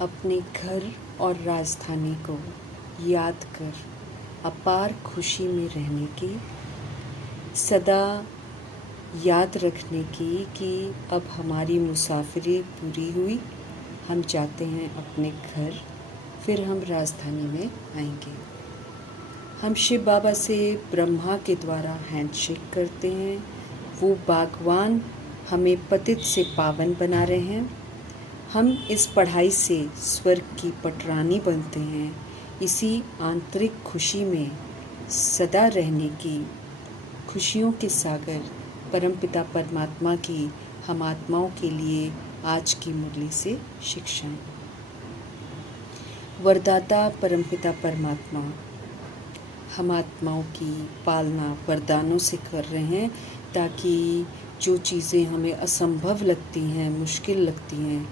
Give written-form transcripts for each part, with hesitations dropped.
अपने घर और राजधानी को याद कर अपार खुशी में रहने की, सदा याद रखने की कि अब हमारी मुसाफिरी पूरी हुई, हम जाते हैं अपने घर, फिर हम राजधानी में आएंगे। हम शिव बाबा से ब्रह्मा के द्वारा हैंडशेक करते हैं। वो बागवान हमें पतित से पावन बना रहे हैं। हम इस पढ़ाई से स्वर्ग की पटरानी बनते हैं। इसी आंतरिक खुशी में सदा रहने की, खुशियों के सागर परमपिता परमात्मा की हम आत्माओं के लिए आज की मुरली से शिक्षाएं। वरदाता परमपिता परमात्मा हम आत्माओं की पालना वरदानों से कर रहे हैं, ताकि जो चीज़ें हमें असंभव लगती हैं, मुश्किल लगती हैं,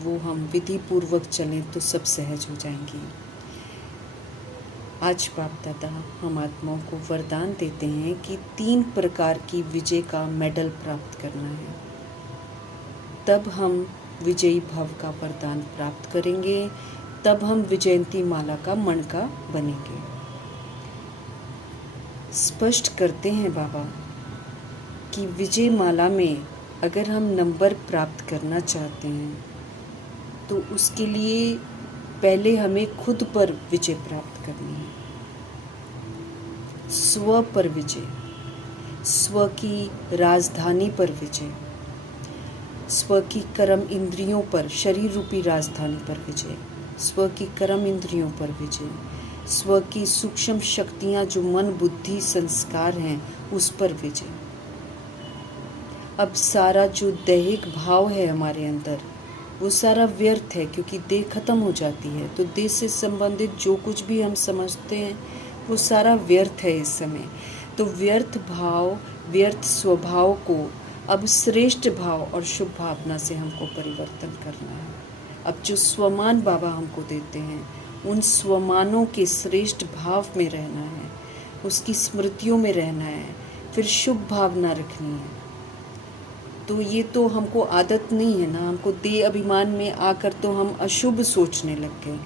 वो हम विधि पूर्वक चलें तो सब सहज हो जाएंगी। आज बाप दादा हम आत्माओं को वरदान देते हैं कि 3 प्रकार की विजय का मेडल प्राप्त करना है। तब हम विजयी भव का वरदान प्राप्त करेंगे, तब हम विजयंती माला का मणका बनेंगे। स्पष्ट करते हैं बाबा कि विजय माला में अगर हम नंबर प्राप्त करना चाहते हैं तो उसके लिए पहले हमें खुद पर विजय प्राप्त करनी है। स्व पर विजय, स्व की राजधानी पर विजय, स्व की कर्म इंद्रियों पर, शरीर रूपी राजधानी पर विजय, स्व की कर्म इंद्रियों पर विजय, स्व की सूक्ष्म शक्तियां जो मन बुद्धि संस्कार हैं उस पर विजय। अब सारा जो दैहिक भाव है हमारे अंदर वो सारा व्यर्थ है, क्योंकि देह खत्म हो जाती है। तो देह से संबंधित जो कुछ भी हम समझते हैं वो सारा व्यर्थ है इस समय। तो व्यर्थ भाव, व्यर्थ स्वभाव को अब श्रेष्ठ भाव और शुभ भावना से हमको परिवर्तन करना है। अब जो स्वमान बाबा हमको देते हैं उन स्वमानों के श्रेष्ठ भाव में रहना है, उसकी स्मृतियों में रहना है, फिर शुभ भावना रखनी है। तो ये तो हमको आदत नहीं है ना, हमको देह अभिमान में आकर तो हम अशुभ सोचने लग गए।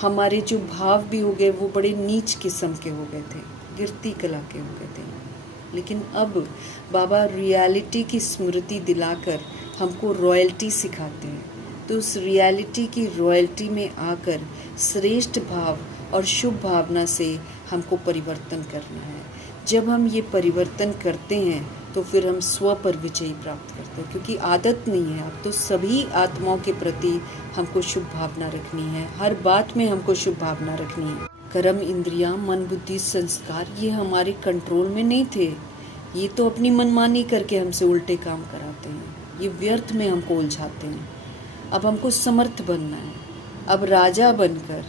हमारे जो भाव भी हो गए वो बड़े नीच किस्म के हो गए थे, गिरती कला के हो गए थे। लेकिन अब बाबा रियलिटी की स्मृति दिलाकर हमको रॉयल्टी सिखाते हैं। तो उस रियलिटी की रॉयल्टी में आकर श्रेष्ठ भाव और शुभ भावना से हमको परिवर्तन करना है। जब हम ये परिवर्तन करते हैं तो फिर हम स्व पर विजय प्राप्त करते हैं, क्योंकि आदत नहीं है। अब तो सभी आत्माओं के प्रति हमको शुभ भावना रखनी है, हर बात में हमको शुभ भावना रखनी है। कर्म इंद्रियां, मन बुद्धि संस्कार ये हमारे कंट्रोल में नहीं थे। ये तो अपनी मनमानी करके हमसे उल्टे काम कराते हैं, ये व्यर्थ में हमको उलझाते हैं। अब हमको समर्थ बनना है, अब राजा बनकर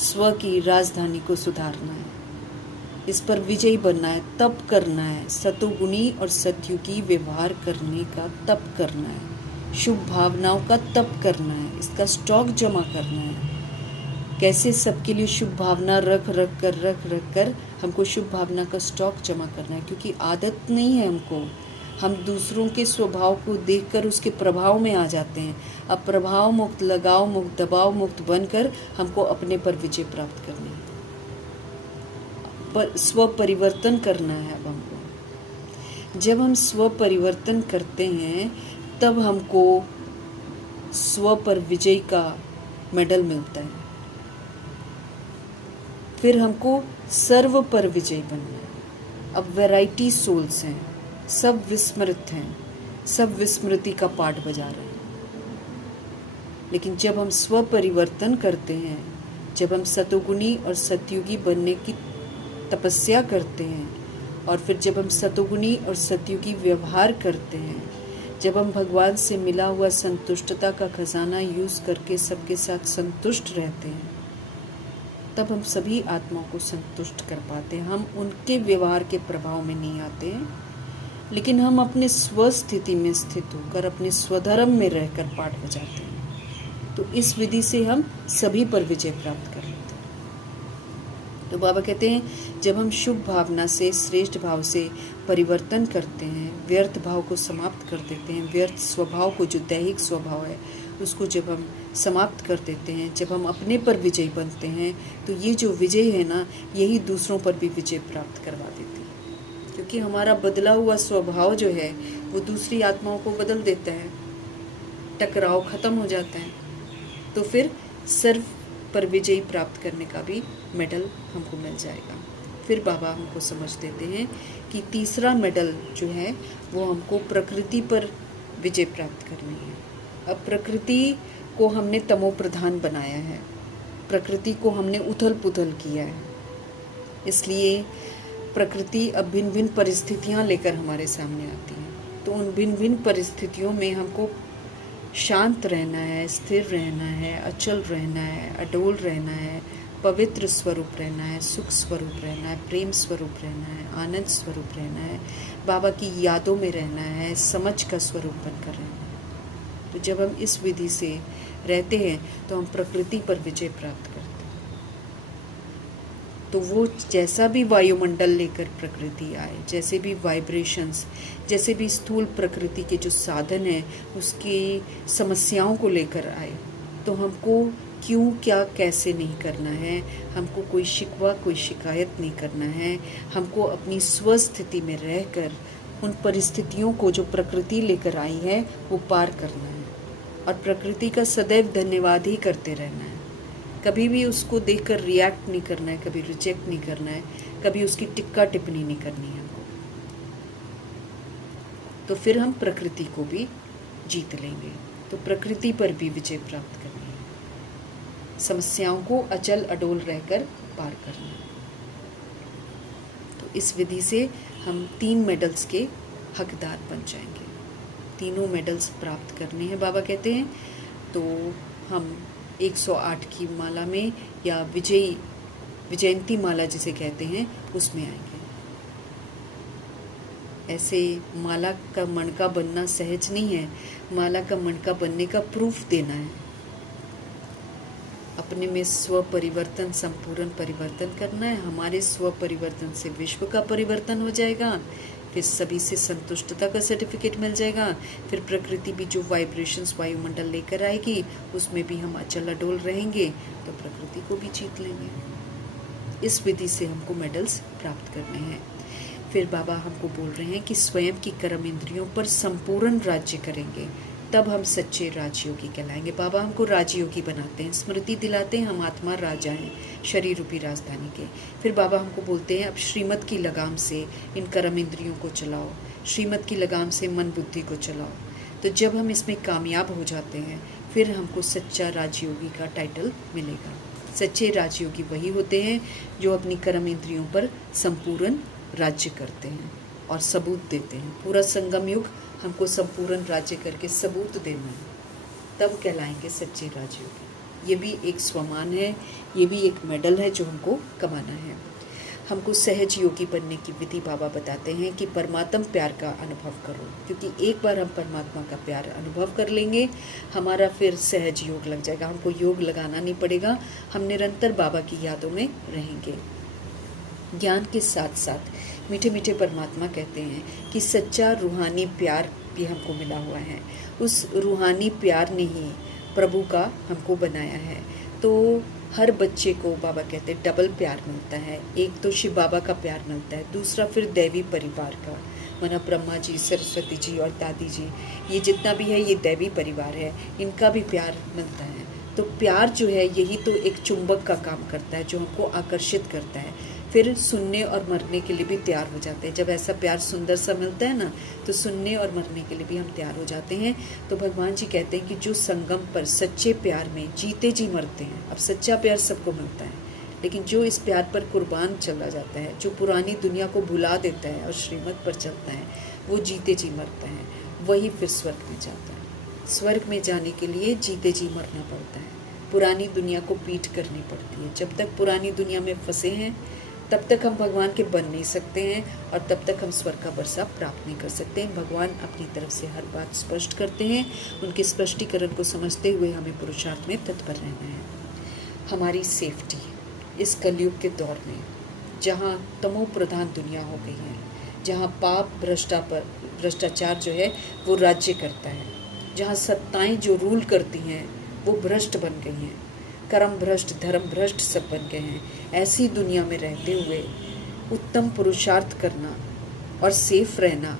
स्व की राजधानी को सुधारना है, इस पर विजयी बनना है, तप करना है, सतोगुणी और सतयुगी व्यवहार करने का तप करना है, शुभ भावनाओं का तप करना है, इसका स्टॉक जमा करना है। कैसे सबके लिए शुभ भावना रख कर हमको शुभ भावना का स्टॉक जमा करना है, क्योंकि आदत नहीं है हमको। हम दूसरों के स्वभाव को देखकर उसके प्रभाव में आ जाते हैं। अब प्रभाव मुक्त, लगाव मुक्त, दबाव मुक्त बनकर हमको अपने पर विजय प्राप्त करनी है, पर स्व परिवर्तन करना है। अब हमको जब हम स्व परिवर्तन करते हैं तब हमको स्व पर विजय का मेडल मिलता है। फिर हमको सर्व पर विजय बनना है। अब वैरायटी सोल्स हैं, सब विस्मृत हैं, सब विस्मृति का पाठ बजा रहे हैं। लेकिन जब हम स्व परिवर्तन करते हैं, जब हम सतोगुणी और सतयुगी बनने की तपस्या करते हैं, और फिर जब हम सतोगुणी और सतयुगी व्यवहार करते हैं, जब हम भगवान से मिला हुआ संतुष्टता का खजाना यूज़ करके सबके साथ संतुष्ट रहते हैं, तब हम सभी आत्माओं को संतुष्ट कर पाते हैं। हम उनके व्यवहार के प्रभाव में नहीं आते हैं, लेकिन हम अपने स्वस्थिति में स्थित होकर अपने स्वधर्म में रहकर पाठ बजाते हैं। तो इस विधि से हम सभी पर विजय प्राप्त कर लेते हैं। तो बाबा कहते हैं जब हम शुभ भावना से, श्रेष्ठ भाव से परिवर्तन करते हैं, व्यर्थ भाव को समाप्त कर देते हैं, व्यर्थ स्वभाव को, जो दैहिक स्वभाव है उसको जब हम समाप्त कर देते हैं, जब हम अपने पर विजयी बनते हैं, तो ये जो विजय है ना, यही दूसरों पर भी विजय प्राप्त करवा देती है। क्योंकि हमारा बदला हुआ स्वभाव जो है वो दूसरी आत्माओं को बदल देता है, टकराव खत्म हो जाता है। तो फिर सर्व पर विजयी प्राप्त करने का भी मेडल हमको मिल जाएगा। फिर बाबा हमको समझ देते हैं कि तीसरा मेडल जो है वो हमको प्रकृति पर विजय प्राप्त करनी है। अब प्रकृति को हमने तमो प्रधान बनाया है, प्रकृति को हमने उथल पुथल किया है, इसलिए प्रकृति अब भिन्न भिन्न परिस्थितियाँ लेकर हमारे सामने आती हैं। तो उन भिन्न भिन्न परिस्थितियों में हमको शांत रहना है, स्थिर रहना है, अचल रहना है, अडोल रहना है, पवित्र स्वरूप रहना है, सुख स्वरूप रहना है, प्रेम स्वरूप रहना है, आनंद स्वरूप रहना है, बाबा की यादों में रहना है, समझ का स्वरूप बनकर रहना है। तो जब हम इस विधि से रहते हैं तो हम प्रकृति पर विजय प्राप्त करते हैं। तो वो जैसा भी वायुमंडल लेकर प्रकृति आए, जैसे भी वाइब्रेशंस, जैसे भी स्थूल प्रकृति के जो साधन हैं उसकी समस्याओं को लेकर आए, तो हमको क्यों, क्या, कैसे नहीं करना है, हमको कोई शिकवा, कोई शिकायत नहीं करना है। हमको अपनी स्वस्थिति में रहकर उन परिस्थितियों को जो प्रकृति लेकर आई है वो पार करना है, और प्रकृति का सदैव धन्यवाद ही करते रहना है। कभी भी उसको देखकर रिएक्ट नहीं करना है, कभी रिजेक्ट नहीं करना है, कभी उसकी टिक्का टिप्पणी नहीं करनी है हमको। तो फिर हम प्रकृति को भी जीत लेंगे। तो प्रकृति पर भी विजय प्राप्त करनी है, समस्याओं को अचल अडोल रहकर पार करना है। तो इस विधि से हम 3 मेडल्स के हकदार बन जाएंगे। तीनों मेडल्स प्राप्त करने हैं बाबा कहते हैं। तो हम 108 की माला में, या विजयंती माला जिसे कहते हैं, उसमें आएंगे। ऐसे माला का मणका बनना सहज नहीं है, माला का मणका बनने का प्रूफ देना है। अपने में स्व परिवर्तन, संपूर्ण परिवर्तन करना है। हमारे स्व परिवर्तन से विश्व का परिवर्तन हो जाएगा, फिर सभी से संतुष्टता का सर्टिफिकेट मिल जाएगा। फिर प्रकृति भी जो वाइब्रेशंस वायुमंडल लेकर आएगी उसमें भी हम अचल अडोल रहेंगे, तो प्रकृति को भी जीत लेंगे। इस विधि से हमको मेडल्स प्राप्त करने हैं। फिर बाबा हमको बोल रहे हैं कि स्वयं की कर्म इंद्रियों पर संपूर्ण राज्य करेंगे, तब हम सच्चे राजयोगी कहलाएंगे। बाबा हमको राजयोगी बनाते हैं, स्मृति दिलाते हैं हम आत्मा राजा हैं शरीर रूपी राजधानी के। फिर बाबा हमको बोलते हैं अब श्रीमत की लगाम से इन कर्म इंद्रियों को चलाओ, श्रीमत की लगाम से मन बुद्धि को चलाओ। तो जब हम इसमें कामयाब हो जाते हैं फिर हमको सच्चा राजयोगी का टाइटल मिलेगा। सच्चे राजयोगी वही होते हैं जो अपनी कर्म इंद्रियों पर संपूर्ण राज्य करते हैं और सबूत देते हैं। पूरा संगम युग हमको संपूर्ण राज्य करके सबूत देना है, तब कहलाएंगे सच्चे राजयोगी। ये भी एक स्वमान है, ये भी एक मेडल है जो हमको कमाना है। हमको सहज योगी बनने की विधि बाबा बताते हैं कि परमात्म प्यार का अनुभव करो, क्योंकि एक बार हम परमात्मा का प्यार अनुभव कर लेंगे हमारा फिर सहज योग लग जाएगा। हमको योग लगाना नहीं पड़ेगा, हम निरंतर बाबा की यादों में रहेंगे। ज्ञान के साथ साथ मीठे मीठे परमात्मा कहते हैं कि सच्चा रूहानी प्यार भी हमको मिला हुआ है। उस रूहानी प्यार ने ही प्रभु का हमको बनाया है। तो हर बच्चे को बाबा कहते हैं डबल प्यार मिलता है। एक तो शिव बाबा का प्यार मिलता है, दूसरा फिर दैवी परिवार का, माना ब्रह्मा जी, सरस्वती जी और दादी जी, ये जितना भी है ये दैवी परिवार है, इनका भी प्यार मिलता है। तो प्यार जो है यही तो एक चुंबक का काम करता है जो हमको आकर्षित करता है, फिर सुनने और मरने के लिए भी तैयार हो जाते हैं। जब ऐसा प्यार सुंदर सा मिलता है ना, तो सुनने और मरने के लिए भी हम तैयार हो जाते हैं। तो भगवान जी कहते हैं कि जो संगम पर सच्चे प्यार में जीते जी मरते हैं। अब सच्चा प्यार सबको मिलता है, लेकिन जो इस प्यार पर कुर्बान चला जाता है, जो पुरानी दुनिया को भुला देता है और श्रीमत पर चलता है, वो जीते जी मरता है, वही फिर स्वर्ग में जाता है। स्वर्ग में जाने के लिए जीते जी मरना पड़ता है, पुरानी दुनिया को पीठ करनी पड़ती है। जब तक पुरानी दुनिया में फंसे हैं तब तक हम भगवान के बन नहीं सकते हैं, और तब तक हम स्वर्ग का वर्षा प्राप्त नहीं कर सकते हैं। भगवान अपनी तरफ से हर बात स्पष्ट करते हैं, उनके स्पष्टीकरण को समझते हुए हमें पुरुषार्थ में तत्पर रहना है। हमारी सेफ्टी इस कलयुग के दौर में, जहाँ तमो प्रधान दुनिया हो गई है, जहाँ पाप भ्रष्टाचार जो है वो राज्य करता है, जहाँ सत्ताएं जो रूल करती हैं वो भ्रष्ट बन गई हैं, कर्म भ्रष्ट, धर्म भ्रष्ट सब बन गए हैं। ऐसी दुनिया में रहते हुए उत्तम पुरुषार्थ करना और सेफ रहना,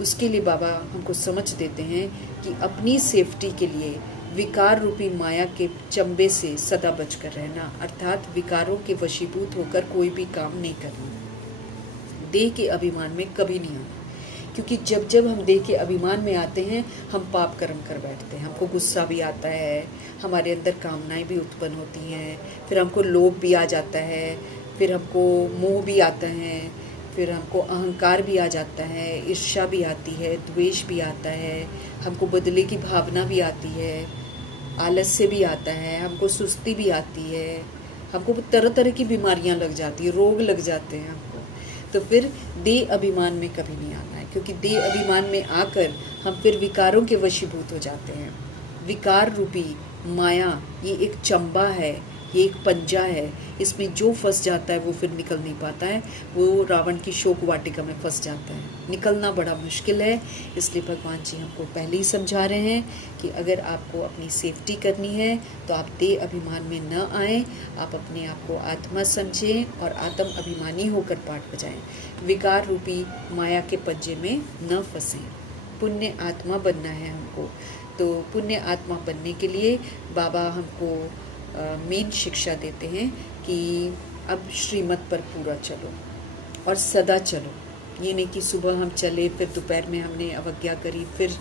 उसके लिए बाबा हमको समझ देते हैं कि अपनी सेफ्टी के लिए विकार रूपी माया के चंबे से सदा बचकर रहना, अर्थात विकारों के वशीभूत होकर कोई भी काम नहीं करना। देह के अभिमान में कभी नहीं आना, क्योंकि जब जब हम देह के अभिमान में आते हैं हम पाप कर्म कर बैठते हैं। हमको गुस्सा भी आता है, हमारे अंदर कामनाएं भी उत्पन्न होती हैं, फिर हमको लोभ भी आ जाता है, फिर हमको मोह भी आता है, फिर हमको अहंकार भी आ जाता है, ईर्ष्या भी आती है, द्वेष भी आता है, हमको बदले की भावना भी आती है, आलस्य भी आता है, हमको सुस्ती भी आती है, हमको तरह तरह की बीमारियां लग जाती है, रोग लग जाते हैं हमको। तो फिर देह अभिमान में कभी नहीं आना है, क्योंकि देह अभिमान में आकर हम फिर विकारों के वशीभूत हो जाते हैं। विकार रूपी माया ये एक चंबा है, ये एक पंजा है, इसमें जो फंस जाता है वो फिर निकल नहीं पाता है, वो रावण की शोक वाटिका में फंस जाता है, निकलना बड़ा मुश्किल है। इसलिए भगवान जी हमको पहले ही समझा रहे हैं कि अगर आपको अपनी सेफ्टी करनी है तो आप देह अभिमान में न आएँ, आप अपने आप को आत्मा समझें और आत्म अभिमानी होकर पाठ बजाएं, विकार रूपी माया के पंजे में न फंसें। पुण्य आत्मा बनना है हमको, तो पुण्य आत्मा बनने के लिए बाबा हमको मेन शिक्षा देते हैं कि अब श्रीमत पर पूरा चलो और सदा चलो। ये नहीं कि सुबह हम चले फिर दोपहर में हमने अवज्ञा करी, फिर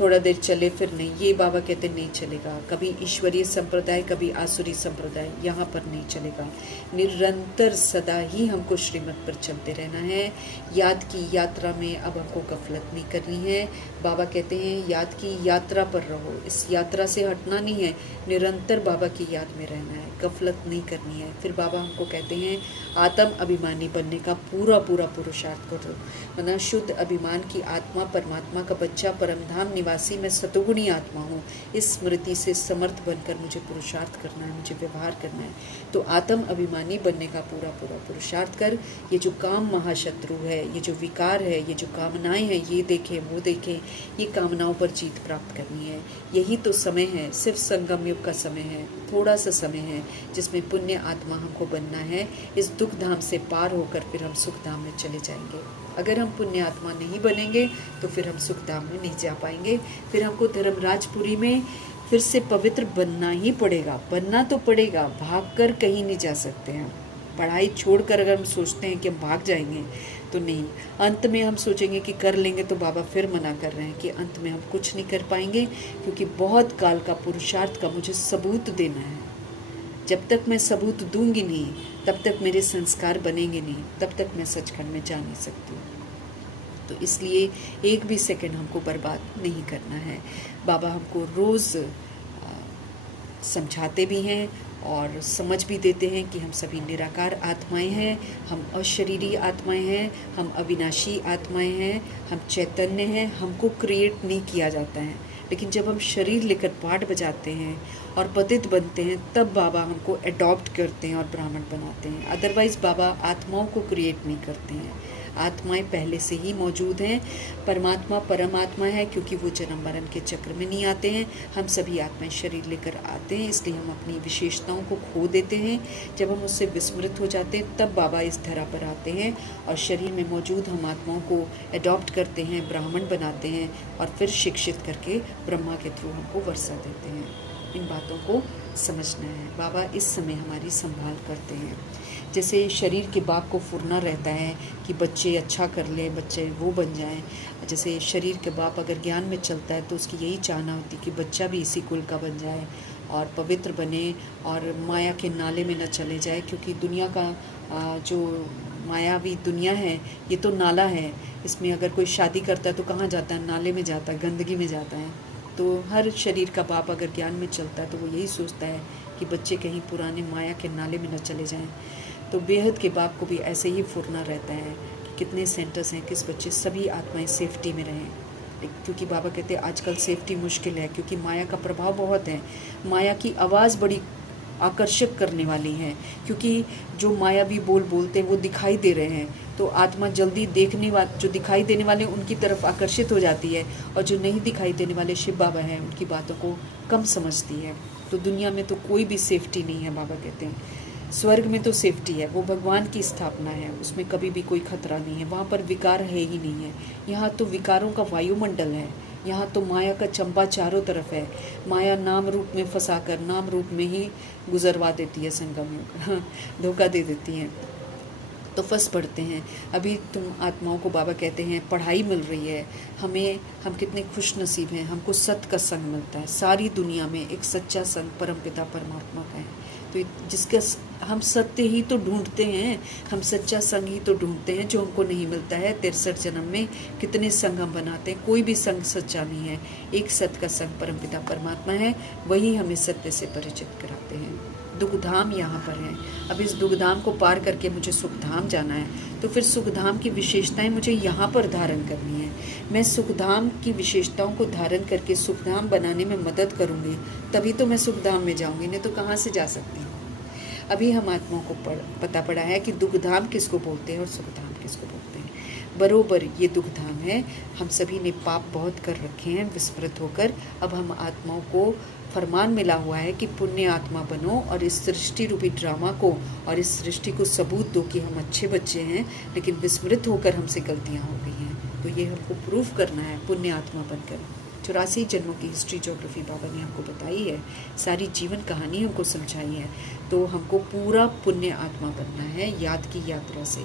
थोड़ा देर चले फिर नहीं, ये बाबा कहते नहीं चलेगा। कभी ईश्वरीय संप्रदाय, कभी आसुरी संप्रदाय, यहाँ पर नहीं चलेगा। निरंतर सदा ही हमको श्रीमत पर चलते रहना है। याद की यात्रा में अब हमको गफलत नहीं करनी है। बाबा कहते हैं याद की यात्रा पर रहो, इस यात्रा से हटना नहीं है, निरंतर बाबा की याद में रहना है, गफलत नहीं करनी है। फिर बाबा हमको कहते हैं आत्म अभिमानी बनने का पूरा पूरा पुरुषार्थ करो, वरना शुद्ध अभिमान की आत्मा, परमात्मा का बच्चा, परमधाम निवासी मैं सतोगुणी आत्मा हूँ, इस स्मृति से समर्थ बनकर मुझे पुरुषार्थ करना है, मुझे व्यवहार करना है। तो आत्म अभिमानी बनने का पूरा पूरा पुरुषार्थ कर। ये जो काम महाशत्रु है, ये जो विकार है, ये जो कामनाएं हैं, ये देखें वो देखें, ये कामनाओं पर जीत प्राप्त करनी है। यही तो समय है, सिर्फ संगम युग का समय है, थोड़ा सा समय है जिसमें पुण्य आत्मा हमको बनना है। इस दुख धाम से पार होकर फिर हम सुख धाम में चले जाएंगे। अगर हम पुण्य आत्मा नहीं बनेंगे तो फिर हम सुख धाम में नहीं जा पाएंगे। फिर हमको धर्मराजपुरी में फिर से पवित्र बनना ही पड़ेगा, बनना तो पड़ेगा, भाग कर कहीं नहीं जा सकते हैं। पढ़ाई छोड़कर अगर हम सोचते हैं कि हम भाग जाएंगे तो नहीं, अंत में हम सोचेंगे कि कर लेंगे, तो बाबा फिर मना कर रहे हैं कि अंत में हम कुछ नहीं कर पाएंगे, क्योंकि बहुत काल का पुरुषार्थ का मुझे सबूत देना है। जब तक मैं सबूत दूंगी नहीं, तब तक मेरे संस्कार बनेंगे नहीं, तब तक मैं सचखंड में जा नहीं सकती। तो इसलिए एक भी सेकंड हमको बर्बाद नहीं करना है। बाबा हमको रोज़ समझाते भी हैं और समझ भी देते हैं कि हम सभी निराकार आत्माएं हैं, हम अशरीरी आत्माएं हैं, हम अविनाशी आत्माएं हैं, हम चैतन्य हैं। हमको क्रिएट नहीं किया जाता है, लेकिन जब हम शरीर लेकर पाठ बजाते हैं और पतित बनते हैं, तब बाबा हमको अडॉप्ट करते हैं और ब्राह्मण बनाते हैं। अदरवाइज़ बाबा आत्माओं को क्रिएट नहीं करते हैं, आत्माएं पहले से ही मौजूद हैं। परमात्मा परमात्मा है, क्योंकि वो जन्म मरण के चक्र में नहीं आते हैं। हम सभी आत्माएं शरीर लेकर आते हैं, इसलिए हम अपनी विशेषताओं को खो देते हैं। जब हम उससे विस्मृत हो जाते हैं, तब बाबा इस धरा पर आते हैं और शरीर में मौजूद हम आत्माओं को अडॉप्ट करते हैं, ब्राह्मण बनाते हैं और फिर शिक्षित करके ब्रह्मा के थ्रू हमको वर्षा देते हैं। इन बातों को समझना है। बाबा इस समय हमारी संभाल करते हैं। जैसे शरीर के बाग को फुरना रहता है कि बच्चे अच्छा कर लें, बच्चे वो बन जाएं। जैसे शरीर के बाप अगर ज्ञान में चलता है तो उसकी यही चाहना होती है कि बच्चा भी इसी कुल का बन जाए और पवित्र बने और माया के नाले में न चले जाए, क्योंकि दुनिया का जो मायावी दुनिया है ये तो नाला है। इसमें अगर कोई शादी करता है तो कहाँ जाता है? नाले में जाता है, गंदगी में जाता है। तो हर शरीर का बाप अगर ज्ञान में चलता है तो वो यही सोचता है कि बच्चे कहीं पुराने माया के नाले में न चले जाएं। तो बेहद के बाप को भी ऐसे ही फुरना रहता है कि कितने सेंटर्स हैं, किस बच्चे, सभी आत्माएं सेफ्टी में रहें। क्योंकि बाबा कहते हैं आजकल सेफ्टी मुश्किल है, क्योंकि माया का प्रभाव बहुत है। माया की आवाज़ बड़ी आकर्षक करने वाली है, क्योंकि जो मायावी बोलते हैं वो दिखाई दे रहे हैं। तो तो आत्मा जल्दी देखने वाले, जो दिखाई देने वाले उनकी तरफ आकर्षित हो जाती है, और जो नहीं दिखाई देने वाले शिव बाबा हैं उनकी बातों को कम समझती है। तो दुनिया में तो कोई भी सेफ्टी नहीं है, बाबा कहते हैं। स्वर्ग में तो सेफ्टी है, वो भगवान की स्थापना है, उसमें कभी भी कोई खतरा नहीं है, वहाँ पर विकार है ही नहीं है। यहाँ तो विकारों का वायुमंडल है, यहाँ तो माया का चंबा चारों तरफ है। माया नाम रूप में फंसाकर नाम रूप में ही गुजरवा देती है संगमियों का, धोखा दे देती है, तो फंस पड़ते हैं। अभी तुम आत्माओं को बाबा कहते हैं पढ़ाई मिल रही है हमें, हम कितने खुश नसीब हैं, हमको सत्य का संग मिलता है। सारी दुनिया में एक सच्चा संग परमपिता परमात्मा का है, तो जिसका हम सत्य ही तो ढूंढते हैं, हम सच्चा संग ही तो ढूंढते हैं, जो हमको नहीं मिलता है। 63 जन्म में कितने संग हम बनाते हैं, कोई भी संग सच्चा नहीं है। एक सत्य का संग परमपिता परमात्मा है, वही हमें सत्य से परिचित कराते हैं। दुखधाम यहाँ पर है। अब इस दुखधाम को पार करके मुझे सुखधाम जाना है, तो फिर सुखधाम की विशेषताएं मुझे यहाँ पर धारण करनी है। मैं सुखधाम की विशेषताओं को धारण करके सुखधाम बनाने में मदद करूँगी, तभी तो मैं सुखधाम में जाऊँगी, नहीं तो कहाँ से जा सकती हूँ। अभी हम आत्माओं को पता पड़ा है कि दुखधाम किसको बोलते हैं और सुखधाम किसको बोलते हैं। बरोबर ये दुखधाम है। हम सभी ने पाप बहुत कर रखे हैं विस्मृत होकर। अब हम आत्माओं को फरमान मिला हुआ है कि पुण्य आत्मा बनो और इस सृष्टि रूपी ड्रामा को और इस सृष्टि को सबूत दो कि हम अच्छे बच्चे हैं, लेकिन विस्मृत होकर हमसे गलतियां हो गई हैं। तो ये हमको प्रूफ करना है पुण्य आत्मा बनकर। 84 जन्मों की हिस्ट्री ज्योग्राफी बाबा ने हमको बताई है, सारी जीवन कहानी हमको समझाई है। तो हमको पूरा पुण्य आत्मा बनना है याद की यात्रा से।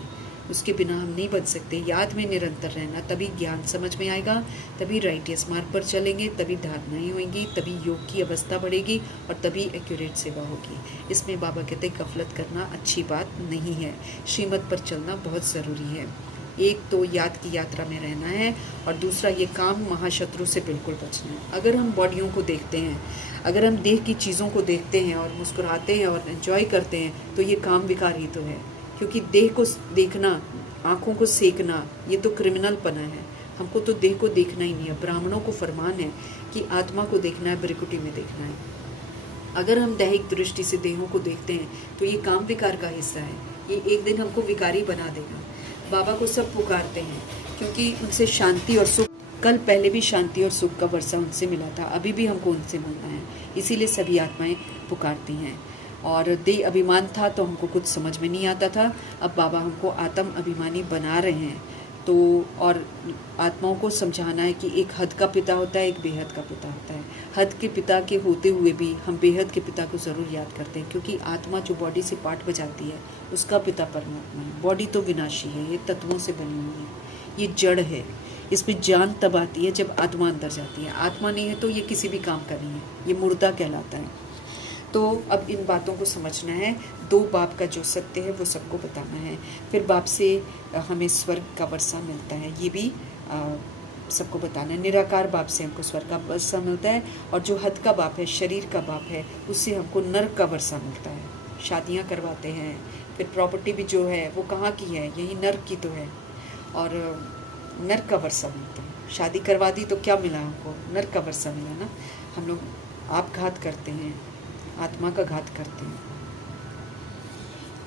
उसके बिना हम नहीं बन सकते। याद में निरंतर रहना, तभी ज्ञान समझ में आएगा, तभी राइटियस मार्ग पर चलेंगे, तभी धारणाएँ होंगी, तभी योग की अवस्था बढ़ेगी और तभी एक्यूरेट सेवा होगी। इसमें बाबा कहते हैं गफलत करना अच्छी बात नहीं है, श्रीमत पर चलना बहुत ज़रूरी है। एक तो याद की यात्रा में रहना है और दूसरा ये काम महाशत्रु से बिल्कुल बचना है। अगर हम बॉडियों को देखते हैं, अगर हम देह की चीज़ों को देखते हैं और मुस्कुराते हैं और एंजॉय करते हैं, तो ये काम विकार ही तो है। क्योंकि देह को देखना, आँखों को सेकना, ये तो क्रिमिनलपना है। हमको तो देह को देखना ही नहीं है। ब्राह्मणों को फरमान है कि आत्मा को देखना है, ब्रिकुटी में देखना है। अगर हम दैहिक दृष्टि से देहों को देखते हैं तो ये काम विकार का हिस्सा है। ये एक दिन हमको विकारी बना देगा। बाबा को सब पुकारते हैं क्योंकि उनसे शांति और सुख, कल पहले भी शांति और सुख का वर्षा उनसे मिला था, अभी भी हमको उनसे मिलना है। इसीलिए सभी आत्माएं पुकारती हैं। और देह अभिमान था तो हमको कुछ समझ में नहीं आता था, अब बाबा हमको आत्म अभिमानी बना रहे हैं। तो और आत्माओं को समझाना है कि एक हद का पिता होता है, एक बेहद का पिता होता है। हद के पिता के होते हुए भी हम बेहद के पिता को ज़रूर याद करते हैं, क्योंकि आत्मा जो बॉडी से पार्ट बजाती है उसका पिता परमात्मा है। बॉडी तो विनाशी है, ये तत्वों से बनी हुई है, ये जड़ है। इसमें जान तब आती है जब आत्मा अंदर जाती है। आत्मा नहीं है तो ये किसी भी काम का नहीं है, ये मुर्दा कहलाता है। तो अब इन बातों को समझना है। 2 बाप का जो सत्य है वो सबको बताना है। फिर बाप से हमें स्वर्ग का वर्षा मिलता है, ये भी सबको बताना है। निराकार बाप से हमको स्वर्ग का वर्षा मिलता है, और जो हद का बाप है, शरीर का बाप है, उससे हमको नर्क का वर्षा मिलता है। शादियाँ करवाते हैं, फिर प्रॉपर्टी भी जो है वो कहाँ की है, यही नर्क की तो है, और नर्क का वर्षा मिलता है। शादी करवा दी तो क्या मिला हमको, नर्क का वर्षा मिला ना। हम लोग आपघात करते हैं, आत्मा का घात करते हैं।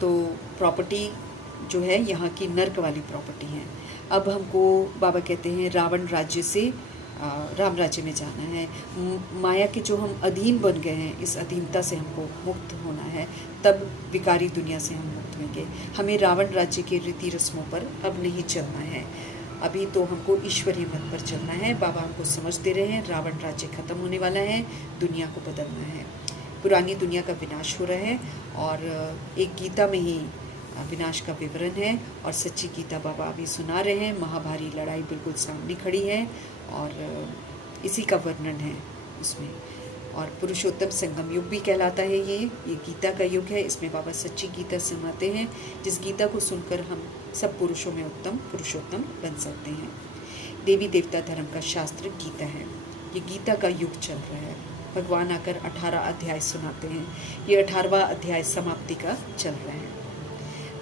तो प्रॉपर्टी जो है यहाँ की नर्क वाली प्रॉपर्टी है। अब हमको बाबा कहते हैं रावण राज्य से राम राज्य में जाना है। माया के जो हम अधीन बन गए हैं, इस अधीनता से हमको मुक्त होना है, तब विकारी दुनिया से हम मुक्त होंगे। हमें रावण राज्य के रीति रस्मों पर अब नहीं चलना है, अभी तो हमको ईश्वरीय मत पर चलना है। बाबा हमको समझ दे रहे हैं रावण राज्य खत्म होने वाला है, दुनिया को बदलना है, पुरानी दुनिया का विनाश हो रहा है। और एक गीता में ही विनाश का विवरण है, और सच्ची गीता बाबा अभी सुना रहे हैं। महाभारी लड़ाई बिल्कुल सामने खड़ी है और इसी का वर्णन है उसमें। और पुरुषोत्तम संगम युग भी कहलाता है ये गीता का युग है। इसमें बाबा सच्ची गीता सुनाते हैं, जिस गीता को सुनकर हम सब पुरुषों में उत्तम पुरुषोत्तम बन सकते हैं। देवी देवता धर्म का शास्त्र गीता है। ये गीता का युग चल रहा है। भगवान आकर 18 अध्याय सुनाते हैं। ये 18वां अध्याय समाप्ति का चल रहा है।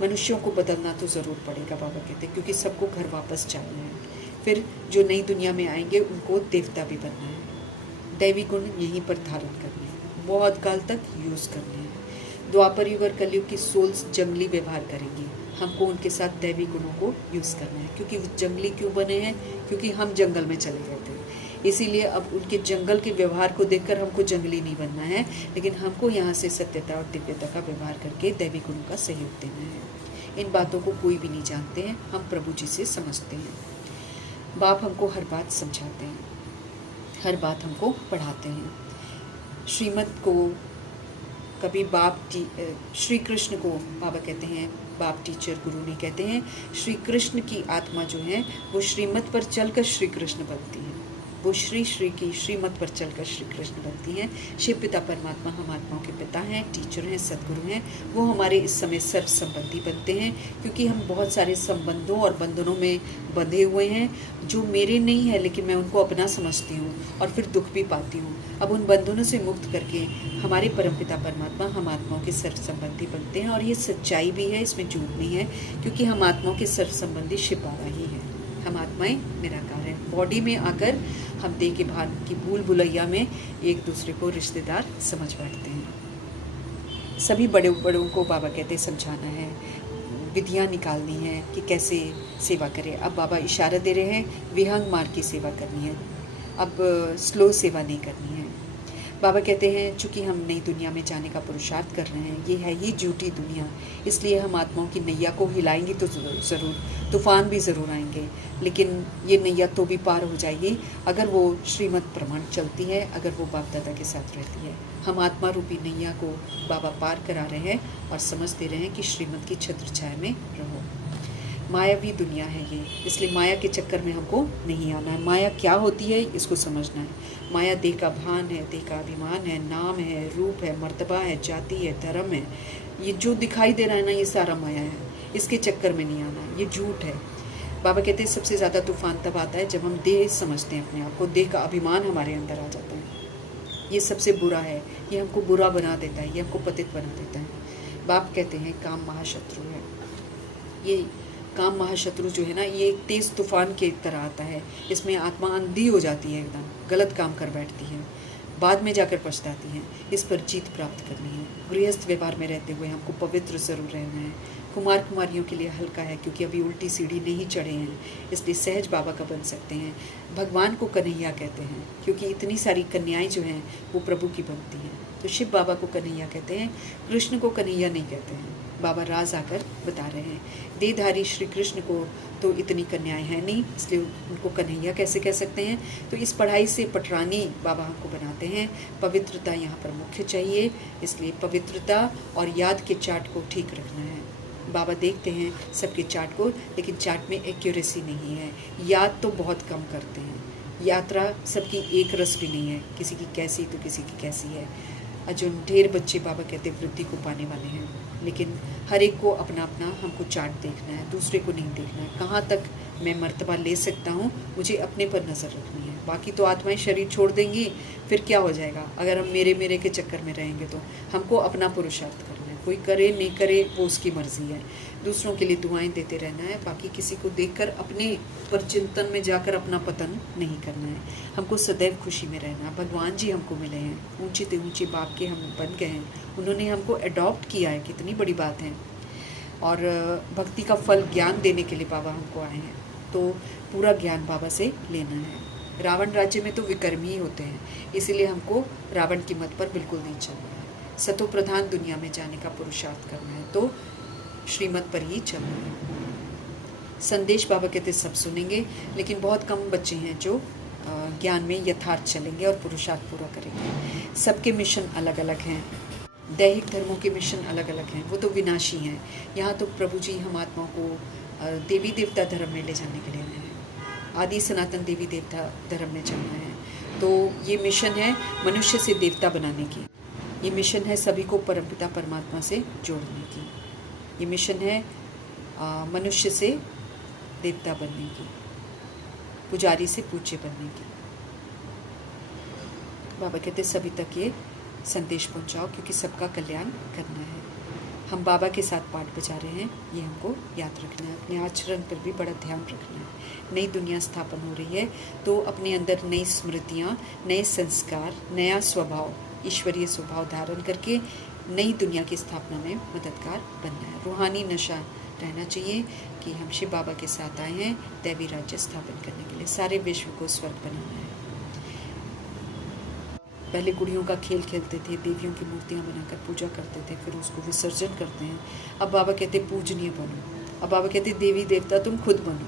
मनुष्यों को बदलना तो ज़रूर पड़ेगा बाबा कहते हैं, क्योंकि सबको घर वापस जाना है। फिर जो नई दुनिया में आएंगे उनको देवता भी बनना है। दैवी गुण यहीं पर धारण करने हैं, बहुत काल तक यूज़ करने हैं। द्वापर युग और कलयुग की सोल्स जंगली व्यवहार करेंगी, हमको उनके साथ दैवी गुणों को यूज़ करना है। क्योंकि वो जंगली क्यों बने हैं? क्योंकि हम जंगल में चले गए थे, इसीलिए अब उनके जंगल के व्यवहार को देखकर हमको जंगली नहीं बनना है, लेकिन हमको यहाँ से सत्यता और दिव्यता का व्यवहार करके दैवी गुणों का सहयोग देना है। इन बातों को कोई भी नहीं जानते हैं, हम प्रभु जी से समझते हैं। बाप हमको हर बात समझाते हैं, हर बात हमको पढ़ाते हैं। श्रीमत को कभी श्री कृष्ण को बाबा कहते हैं, बाप टीचर गुरु नहीं कहते हैं। श्री कृष्ण की आत्मा जो है वो श्रीमत पर चलकर श्री कृष्ण बनती है, वो श्री की श्रीमत पर चलकर श्री कृष्ण बनती हैं। शिव पिता परमात्मा हम आत्माओं के पिता हैं, टीचर हैं, सदगुरु हैं। वो हमारे इस समय सर्व संबंधी बनते हैं, क्योंकि हम बहुत सारे संबंधों और बंधनों में बंधे हुए हैं जो मेरे नहीं है, लेकिन मैं उनको अपना समझती हूँ और फिर दुख भी पाती हूँ। अब उन बंधनों से मुक्त करके हमारे परमपिता परमात्मा हम आत्माओं के सर्व संबंधी बनते हैं। और ये सच्चाई भी है, इसमें झूठ नहीं है, क्योंकि हम आत्माओं के सर्व संबंधी शिव बाबा ही हैं। हम आत्माएं निराकार हैं। बॉडी में आकर हम देह के भान की भूल भुलैया में एक दूसरे को रिश्तेदार समझ बैठते हैं। सभी बड़ों को बाबा कहते समझाना है, विधियाँ निकालनी है कि कैसे सेवा करें। अब बाबा इशारा दे रहे हैं, विहंग मार्ग की सेवा करनी है, अब स्लो सेवा नहीं करनी है। बाबा कहते हैं, चूँकि हम नई दुनिया में जाने का पुरुषार्थ कर रहे हैं, ये है ही झूठी दुनिया, इसलिए हम आत्माओं की नैया को हिलाएंगे तो ज़रूर, तूफान भी ज़रूर आएंगे, लेकिन ये नैया तो भी पार हो जाएगी अगर वो श्रीमत प्रमाण चलती है, अगर वो बाप दादा के साथ रहती है। हम आत्मा रूपी नैया को बाबा पार करा रहे हैं और समझ दे रहे हैं कि श्रीमत की छत्र छाया में रहो। मायावी दुनिया है ये, इसलिए माया के चक्कर में हमको नहीं आना है। माया क्या होती है इसको समझना है। माया देह का भान है, देह का अभिमान है, नाम है, रूप है, मर्तबा है, जाति है, धर्म है। ये जो दिखाई दे रहा है ना, ये सारा माया है, इसके चक्कर में नहीं आना, ये झूठ है। बाबा कहते हैं सबसे ज़्यादा तूफान तब आता है जब हम देह समझते हैं अपने आप को, देह का अभिमान हमारे अंदर आ जाता है। ये सबसे बुरा है, ये हमको बुरा बना देता है, ये हमको पतित बना देता है। बाप कहते हैं काम महाशत्रु है। ये काम महाशत्रु जो है ना, ये एक तेज़ तूफान के तरह आता है, इसमें आत्मा अंधी हो जाती है, एकदम गलत काम कर बैठती है, बाद में जाकर पछताती हैं। इस पर जीत प्राप्त करनी है। गृहस्थ व्यवहार में रहते हुए हमको पवित्र ज़रूर रहना है। कुमार कुमारियों के लिए हल्का है, क्योंकि अभी उल्टी सीढ़ी नहीं चढ़े हैं, इसलिए सहज बाबा का बन सकते हैं। भगवान को कन्हैया कहते हैं, क्योंकि इतनी सारी कन्याएं जो हैं वो प्रभु की बनती हैं। तो शिव बाबा को कन्हैया कहते हैं, कृष्ण को कन्हैया नहीं कहते हैं। बाबा राज आकर बता रहे हैं, देहधारी श्री कृष्ण को तो इतनी कन्याएं हैं नहीं, इसलिए उनको कन्हैया कैसे कह सकते हैं। तो इस पढ़ाई से पटरानी बाबा हमको बनाते हैं। पवित्रता यहाँ पर मुख्य चाहिए, इसलिए पवित्रता और याद के चार्ट को ठीक रखना है। बाबा देखते हैं सबके चार्ट को, लेकिन चार्ट में एक्यूरेसी नहीं है। याद तो बहुत कम करते हैं। यात्रा सबकी एक रस भी नहीं है, किसी की कैसी तो किसी की कैसी है। जो ढेर बच्चे बाबा कहते वृद्धि को पाने वाले हैं, लेकिन हर एक को अपना अपना हमको चार्ट देखना है, दूसरे को नहीं देखना है। कहाँ तक मैं मर्तबा ले सकता हूँ, मुझे अपने पर नज़र रखनी है। बाकी तो आत्माएं शरीर छोड़ देंगी, फिर क्या हो जाएगा? अगर हम मेरे के चक्कर में रहेंगे तो हमको अपना पुरुषार्थ करना है। कोई करे नहीं करे वो उसकी मर्जी है। दूसरों के लिए दुआएं देते रहना है, बाकी किसी को देखकर अपने पर चिंतन में जाकर अपना पतन नहीं करना है। हमको सदैव खुशी में रहना। भगवान जी हमको मिले हैं, ऊंचे से ऊंचे बाप के हम बन गए हैं, उन्होंने हमको अडॉप्ट किया है, कितनी बड़ी बात है। और भक्ति का फल ज्ञान देने के लिए बाबा हमको आए हैं, तो पूरा ज्ञान बाबा से लेना है। रावण राज्य में तो विकर्म ही होते हैं, इसीलिए हमको रावण की मत पर बिल्कुल नहीं चलना है। सतो प्रधान दुनिया में जाने का पुरुषार्थ करना है, तो श्रीमत पर ही चलना है। संदेश बाबा कहते सब सुनेंगे, लेकिन बहुत कम बच्चे हैं जो ज्ञान में यथार्थ चलेंगे और पुरुषार्थ पूरा करेंगे। सबके मिशन अलग अलग हैं, दैहिक धर्मों के मिशन अलग अलग हैं, वो तो विनाशी हैं। यहाँ तो प्रभु जी हम आत्माओं को देवी देवता धर्म में ले जाने के लिए आए हैं, आदि सनातन देवी देवता धर्म में चलना है। तो ये मिशन है मनुष्य से देवता बनाने की, ये मिशन है सभी को परमपिता परमात्मा से जोड़ने की, ये मिशन है मनुष्य से देवता बनने की, पुजारी से पूज्य बनने की। बाबा कहते सभी तक ये संदेश पहुंचाओ, क्योंकि सबका कल्याण करना है। हम बाबा के साथ पाठ बजा रहे हैं, ये हमको याद रखना है। अपने आचरण पर भी बड़ा ध्यान रखना है। नई दुनिया स्थापन हो रही है, तो अपने अंदर नई स्मृतियाँ, नए संस्कार, नया स्वभाव, ईश्वरीय स्वभाव धारण करके नई दुनिया की स्थापना में मददगार बनना है। रूहानी नशा रहना चाहिए कि हम शिव बाबा के साथ आए हैं दैवी राज्य स्थापन करने के लिए, सारे विश्व को स्वर्ग बनाना है। पहले गुड़ियों का खेल खेलते थे, देवियों की मूर्तियाँ बनाकर पूजा करते थे, फिर उसको विसर्जन करते हैं। अब बाबा कहते पूजनीय बनो, अब बाबा कहते देवी देवता तुम खुद बनो।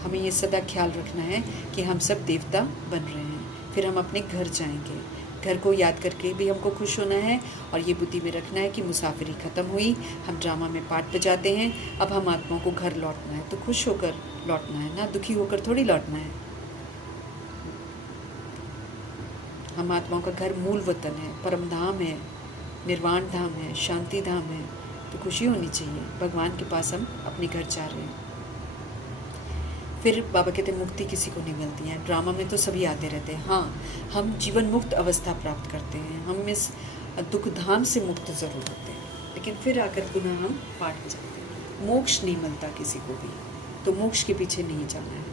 हमें ये सदा ख्याल रखना है कि हम सब देवता बन रहे हैं। फिर हम अपने घर जाएंगे, घर को याद करके भी हमको खुश होना है और ये बुद्धि में रखना है कि मुसाफिरी ख़त्म हुई, हम ड्रामा में पार्ट बजाते हैं, अब हम आत्माओं को घर लौटना है, तो खुश होकर लौटना है ना, दुखी होकर थोड़ी लौटना है। हम आत्माओं का घर मूल वतन है, परम धाम है, निर्वाण धाम है, शांति धाम है, तो खुशी होनी चाहिए। भगवान के पास हम अपने घर जा रहे हैं। फिर बाबा कहते हैं मुक्ति किसी को नहीं मिलती है, ड्रामा में तो सभी आते रहते हैं। हाँ, हम जीवन मुक्त अवस्था प्राप्त करते हैं, हम इस दुख धाम से मुक्त ज़रूर होते हैं, लेकिन फिर आकर पुनः हम पाठ में जाते हैं। मोक्ष नहीं मिलता किसी को भी, तो मोक्ष के पीछे नहीं जाना है।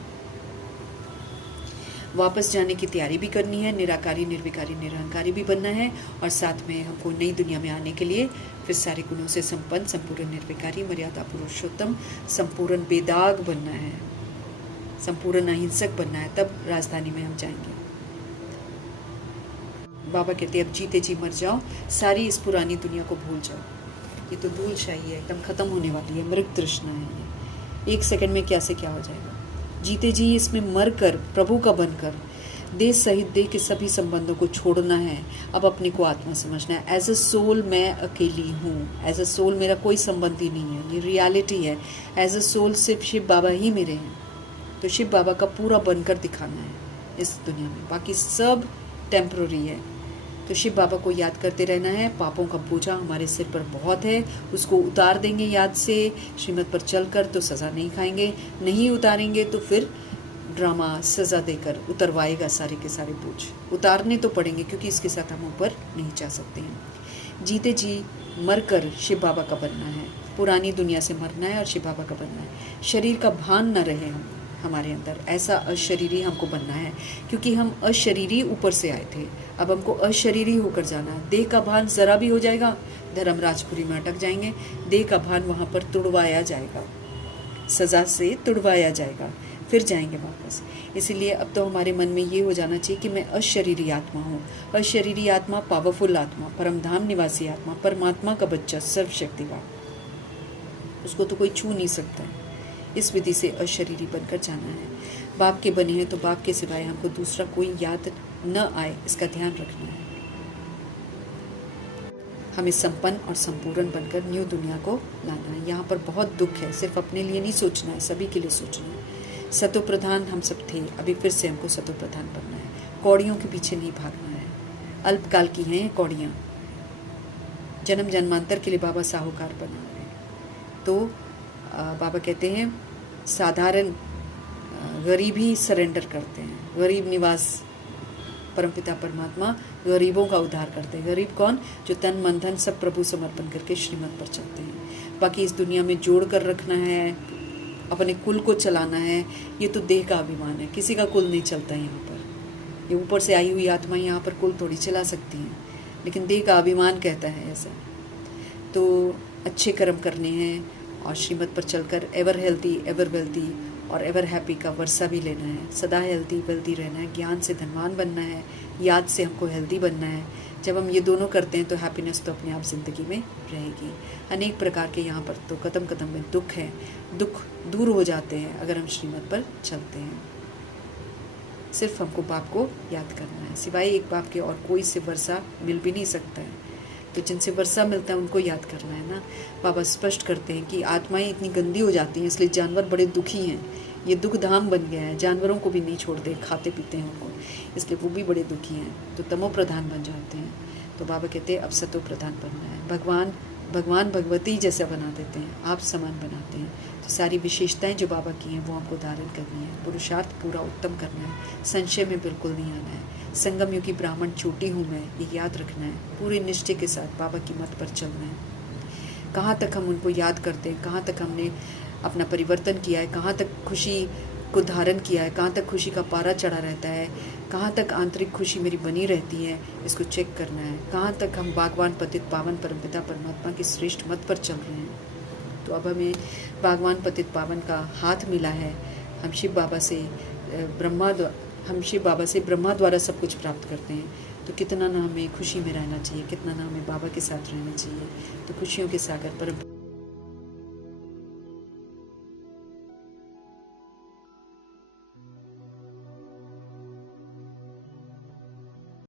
वापस जाने की तैयारी भी करनी है, निराकारी निर्विकारी निरहंकारी भी बनना है, और साथ में हमको नई दुनिया में आने के लिए फिर सारे गुणों से संपन्न, संपूर्ण निर्विकारी, मर्यादा पुरुषोत्तम, संपूर्ण बेदाग बनना है, संपूर्ण अहिंसक बनना है, तब राजधानी में हम जाएंगे। बाबा कहते अब जीते जी मर जाओ, सारी इस पुरानी दुनिया को भूल जाओ, ये तो धूलशाही है, एकदम खत्म होने वाली है, मृग तृष्णा है ये, 1 सेकंड में क्या से क्या हो जाएगा। जीते जी इसमें मर कर प्रभु का बनकर देह सहित देह के सभी संबंधों को छोड़ना है, अब अपने को आत्मा समझना है। एज अ सोल मैं अकेली हूँ, एज अ सोल मेरा कोई संबंधी नहीं है, ये रियलिटी है। एज अ सोल सिर्फ शिव बाबा ही मेरे हैं, तो शिव बाबा का पूरा बनकर दिखाना है इस दुनिया में, बाकी सब टेम्पररी है। तो शिव बाबा को याद करते रहना है। पापों का बोझा हमारे सिर पर बहुत है, उसको उतार देंगे याद से, श्रीमत पर चलकर तो सज़ा नहीं खाएंगे, नहीं उतारेंगे तो फिर ड्रामा सज़ा देकर उतरवाएगा सारे के सारे बोझ, उतारने तो पड़ेंगे क्योंकि इसके साथ हम ऊपर नहीं जा सकते हैं। जीते जी मरकर शिव बाबा का बनना है, पुरानी दुनिया से मरना है और शिव बाबा का बनना है। शरीर का भान न रहे हमारे अंदर, ऐसा अशरीरी हमको बनना है, क्योंकि हम अशरीरी ऊपर से आए थे, अब हमको अशरीरी होकर जाना है। देह का भान ज़रा भी हो जाएगा, धर्मराजपुरी में अटक जाएंगे, देह का भान वहाँ पर तुड़वाया जाएगा, सज़ा से तुड़वाया जाएगा, फिर जाएंगे वापस। इसीलिए अब तो हमारे मन में ये हो जाना चाहिए कि मैं अशरीरी आत्मा हूँ, अशरीरी आत्मा, पावरफुल आत्मा, परमधाम निवासी आत्मा, परमात्मा का बच्चा, सर्वशक्तिवान, उसको तो कोई छू नहीं सकता है। इस विधि से अशरीरी बनकर जाना है। बाप के बने हैं तो बाप के सिवाय हमको दूसरा कोई याद न आए, इसका ध्यान रखना है। हमें संपन्न और संपूर्ण बनकर न्यू दुनिया को लाना है। यहाँ पर बहुत दुख है, सिर्फ अपने लिए नहीं सोचना है, सभी के लिए सोचना है। सतो प्रधान हम सब थे, अभी फिर से हमको सतो प्रधान बनना है। कौड़ियों के पीछे नहीं भागना है, अल्पकाल की हैं कौड़ियाँ, जन्म जन्मांतर के लिए बाबा साहूकार बना रहे हैं। तो बाबा कहते हैं साधारण गरीब ही सरेंडर करते हैं, गरीब निवास परमपिता परमात्मा गरीबों का उद्धार करते हैं। गरीब कौन? जो तन मन धन सब प्रभु समर्पण करके श्रीमत पर चलते हैं। बाकी इस दुनिया में जोड़ कर रखना है, अपने कुल को चलाना है, ये तो देह का अभिमान है, किसी का कुल नहीं चलता यहाँ पर। ये ऊपर से आई हुई आत्मा यहाँ पर कुल थोड़ी चला सकती हैं, लेकिन देह का अभिमान कहता है ऐसा। तो अच्छे कर्म करने हैं और श्रीमत पर चलकर एवर हेल्दी, एवर वेल्दी और एवर हैप्पी का वर्षा भी लेना है। सदा हेल्दी वेल्दी रहना है, ज्ञान से धनवान बनना है, याद से हमको हेल्दी बनना है। जब हम ये दोनों करते हैं तो हैप्पीनेस तो अपने आप ज़िंदगी में रहेगी। अनेक प्रकार के यहाँ पर तो कदम कदम में दुख है, दुख दूर हो जाते हैं अगर हम श्रीमत पर चलते हैं। सिर्फ हमको बाप को याद करना है, सिवाय एक बाप के और कोई से वर्षा मिल भी नहीं सकता है। तो जिनसे वर्षा मिलता है उनको याद करना है ना। बाबा स्पष्ट करते हैं कि आत्माएं इतनी गंदी हो जाती हैं, इसलिए जानवर बड़े दुखी हैं, ये दुख धाम बन गया है, जानवरों को भी नहीं छोड़ते, खाते पीते हैं उनको, इसलिए वो भी बड़े दुखी हैं, तो तमो प्रधान बन जाते हैं। तो बाबा कहते हैं अब सतो प्रधान बनना है। भगवान भगवती जैसा बना देते हैं, आप समान बनाते हैं। तो सारी विशेषताएं जो बाबा की हैं वो हमको धारण करनी है, पुरुषार्थ पूरा उत्तम करना है, संशय में बिल्कुल नहीं आना है। संगम युगी ब्राह्मण चोटी हूँ मैं, ये याद रखना है। पूरे निष्ठे के साथ बाबा की मत पर चलना है। कहाँ तक हम उनको याद करते हैं, कहाँ तक हमने अपना परिवर्तन किया है, कहाँ तक खुशी को धारण किया है, कहाँ तक खुशी का पारा चढ़ा रहता है, कहाँ तक आंतरिक खुशी मेरी बनी रहती है, इसको चेक करना है। कहाँ तक हम भगवान पतित पावन परमपिता परमात्मा के श्रेष्ठ मत पर चल रहे हैं। तो अब हमें भगवान पतित पावन का हाथ मिला है। हम शिव बाबा से ब्रह्मा द्वारा सब कुछ प्राप्त करते हैं। तो कितना ना हमें खुशी में रहना चाहिए, कितना ना हमें बाबा के साथ रहना चाहिए। तो खुशियों के सागर पर